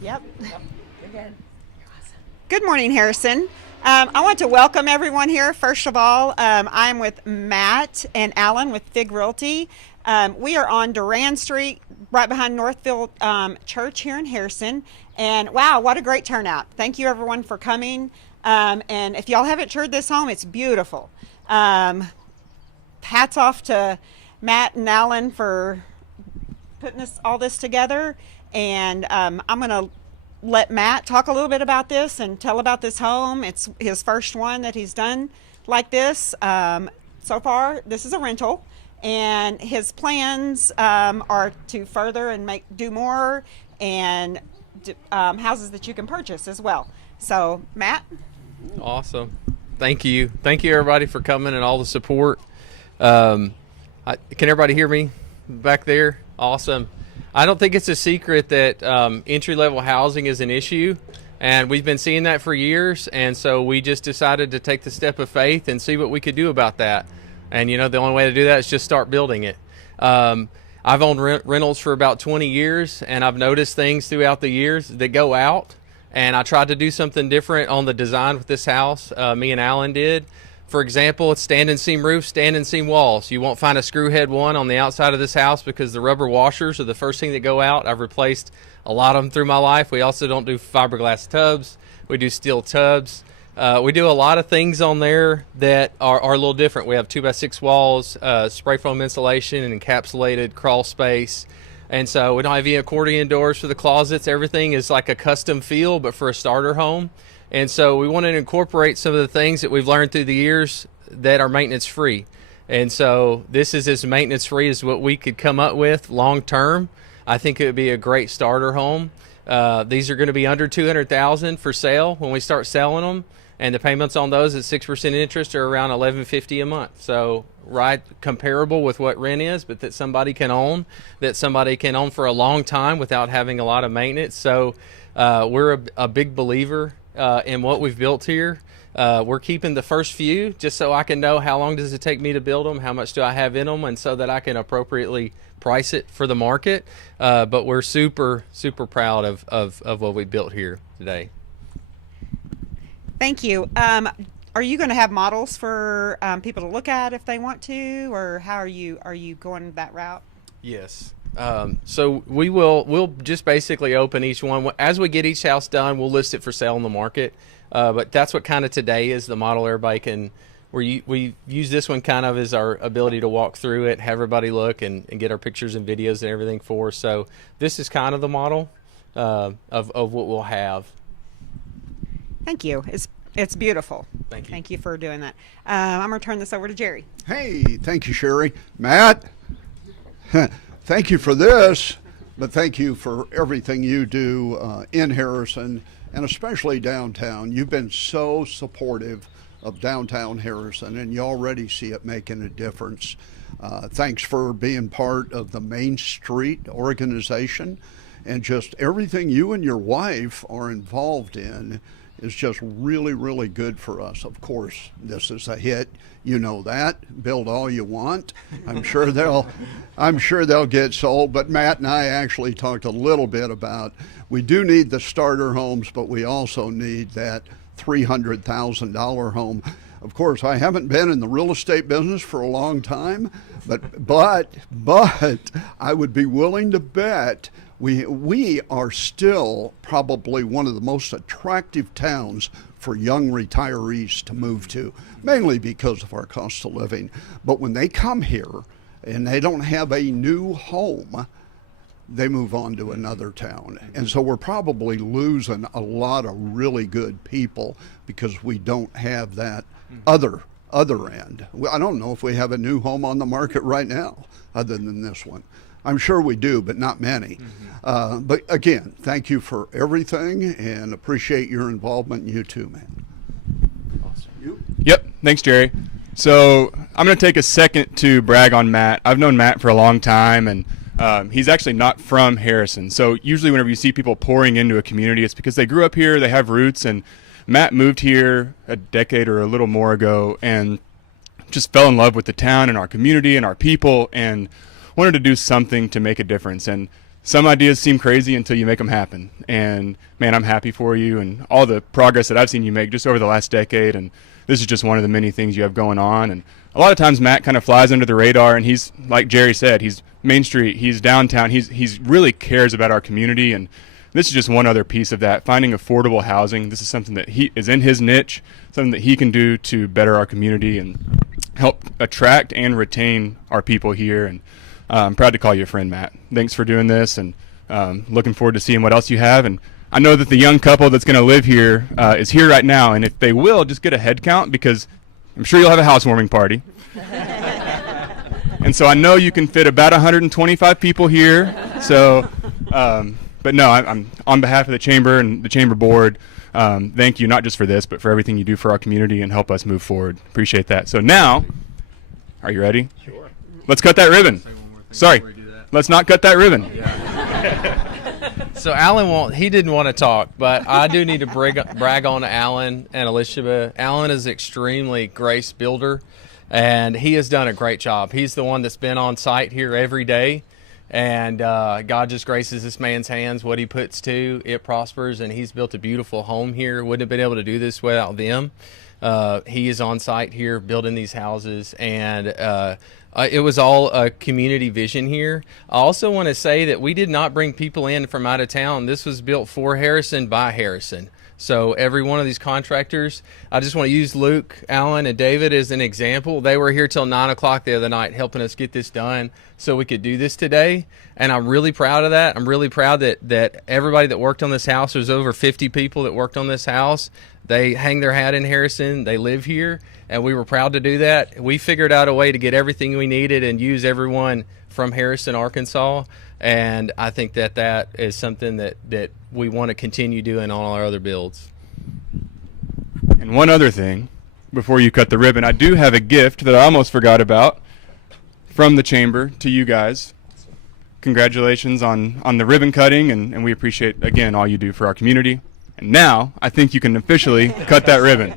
Yep. You're good. Good morning, Harrison. I want to welcome everyone here. First of all, I'm with Matt and Alan with Fig Realty. We are on Duran Street, right behind Northfield Church here in Harrison. And wow, what a great turnout. Thank you, everyone, for coming. And if y'all haven't toured this home, it's beautiful. Hats off to Matt and Alan for putting all this together. And I'm going to let Matt talk a little bit about this and tell about this home. It's his first one that he's done like this. So far, this is a rental, and his plans are to further and do more, and houses that you can purchase as well. So, Matt? Awesome. Thank you. Thank you, everybody, for coming and all the support. Can everybody hear me back there? Awesome. I don't think it's a secret that entry-level housing is an issue, and we've been seeing that for years, and so we just decided to take the step of faith and see what we could do about that. And, you know, the only way to do that is just start building it. I've owned rentals for about 20 years, and I've noticed things throughout the years that go out, and I tried to do something different on the design with this house. Me and Alan did. For example, it's standing seam roof, standing seam walls. You won't find a screw head one on the outside of this house because the rubber washers are the first thing that go out. I've replaced a lot of them through my life. We also don't do fiberglass tubs. We do steel tubs. We do a lot of things on there that are a little different. We have 2x6 walls, spray foam insulation, and encapsulated crawl space. And so we don't have any accordion doors for the closets. Everything is like a custom feel, but for a starter home. And so we wanted to incorporate some of the things that we've learned through the years that are maintenance free. And so this is as maintenance free as what we could come up with long term. I think it would be a great starter home. These are going to be under $200,000 for sale when we start selling them, and the payments on those at 6% interest are around $11.50 a month. So right, comparable with what rent is, but that somebody can own for a long time without having a lot of maintenance. So we're a big believer in what we've built here. We're keeping the first few just so I can know how long does it take me to build them, how much do I have in them, and so that I can appropriately price it for the market. But we're super proud of what we built here today. Thank you. Are you going to have models for people to look at if they want to, or how are you going that route? Yes. So we'll just basically open each one. As we get each house done, we'll list it for sale on the market. But that's what kind of today is the model. Everybody can, we use this one kind of as our ability to walk through it, have everybody look and get our pictures and videos and everything for us. So this is kind of the model of what we'll have. Thank you. It's beautiful. Thank you. Thank you for doing that. I'm going to turn this over to Jerry. Hey, thank you, Sherry. Matt, thank you for this, but thank you for everything you do in Harrison, and especially downtown. You've been so supportive of downtown Harrison, and you already see it making a difference. Thanks for being part of the Main Street organization, and just everything you and your wife are involved in is just really good for us. Of course, this is a hit. You know that. Build all you want. I'm sure they'll get sold. But Matt and I actually talked a little bit about we do need the starter homes, but we also need that $300,000 home. Of course, I haven't been in the real estate business for a long time, but I would be willing to bet we are still probably one of the most attractive towns for young retirees to move to, mainly because of our cost of living. But when they come here and they don't have a new home, they move on to another town. And so we're probably losing a lot of really good people because we don't have that other end. I don't know if we have a new home on the market right now other than this one. I'm sure we do, but not many. But again, thank you for everything and appreciate your involvement. You too, man. Awesome. You? Yep. Thanks, Jerry. So I'm going to take a second to brag on Matt. I've known Matt for a long time, and he's actually not from Harrison. So usually whenever you see people pouring into a community, it's because they grew up here, they have roots, and Matt moved here a decade or a little more ago and just fell in love with the town and our community and our people and wanted to do something to make a difference. And some ideas seem crazy until you make them happen. And man, I'm happy for you and all the progress that I've seen you make just over the last decade. And this is just one of the many things you have going on. And a lot of times Matt kind of flies under the radar, and he's, like Jerry said, he's Main Street, he's downtown, he's really cares about our community. And this is just one other piece of that, finding affordable housing. This is something that he is in his niche, something that he can do to better our community and help attract and retain our people here. And I'm proud to call you a friend, Matt. Thanks for doing this, and looking forward to seeing what else you have. And I know that the young couple that's going to live here is here right now, and if they will, just get a head count, because I'm sure you'll have a housewarming party. And so I know you can fit about 125 people here. So, but no, I'm on behalf of the chamber and the chamber board. Thank you, not just for this, but for everything you do for our community and help us move forward. Appreciate that. So now, are you ready? Sure. Let's cut that ribbon. Sorry, let's not cut that ribbon. So Alan he didn't want to talk, but I do need to brag on Alan and Elishaba. Alan is extremely grace builder, and he has done a great job. He's the one that's been on site here every day, and God just graces this man's hands. What he puts to, it prospers, and he's built a beautiful home here. Wouldn't have been able to do this without them. He is on site here building these houses, and it was all a community vision here. I also want to say that we did not bring people in from out of town. This was built for Harrison by Harrison. So every one of these contractors, I just want to use Luke, Alan, and David as an example. They were here till 9 o'clock the other night helping us get this done so we could do this today. And I'm really proud of that. I'm really proud that everybody that worked on this house, there's over 50 people that worked on this house. They hang their hat in Harrison. They live here, and we were proud to do that. We figured out a way to get everything we needed and use everyone from Harrison, Arkansas. And I think that is something that we want to continue doing on our other builds. And one other thing, before you cut the ribbon, I do have a gift that I almost forgot about from the chamber to you guys. Congratulations on the ribbon cutting, and we appreciate, again, all you do for our community. And now, I think you can officially cut that ribbon.